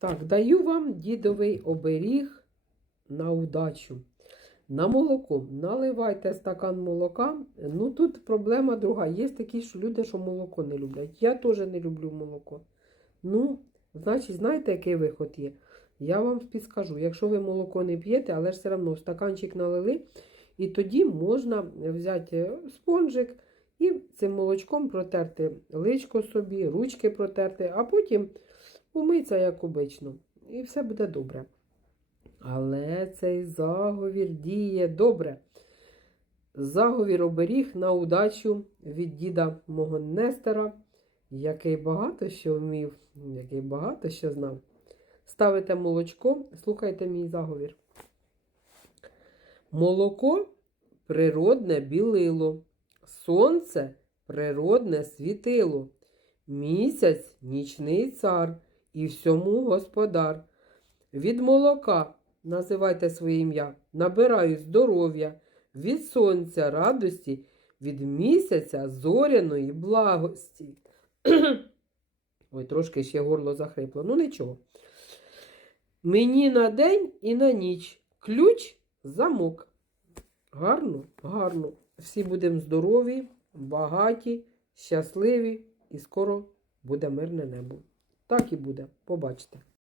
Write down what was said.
Так, даю вам дідовий оберіг на удачу. На молоко. Наливайте стакан молока. Ну тут проблема друга. Є такі що люди, що молоко не люблять. Я теж не люблю молоко. Ну, значить, знаєте, який виход є? Я вам підскажу, якщо ви молоко не п'єте, але ж все одно в стаканчик налили, і тоді можна взяти спонжик і цим молочком протерти личко собі, ручки протерти, а потім умиться, як обично. І все буде добре. Але цей заговір діє добре. Заговір оберіг на удачу від діда мого Нестера, який багато що вмів, який багато що знав. Ставите молочко, слухайте мій заговір. Молоко природне білило, сонце природне світило, місяць нічний цар і всьому господар. Від молока називайте своє ім'я, набираю здоров'я, від сонця радості, від місяця зоряної благості. Ой, трошки ще горло захрипло, ну нічого. Мені на день і на ніч ключ замок. Гарно, гарно. Всі будемо здорові, багаті, щасливі і скоро буде мирне небо. Так і буде, побачите.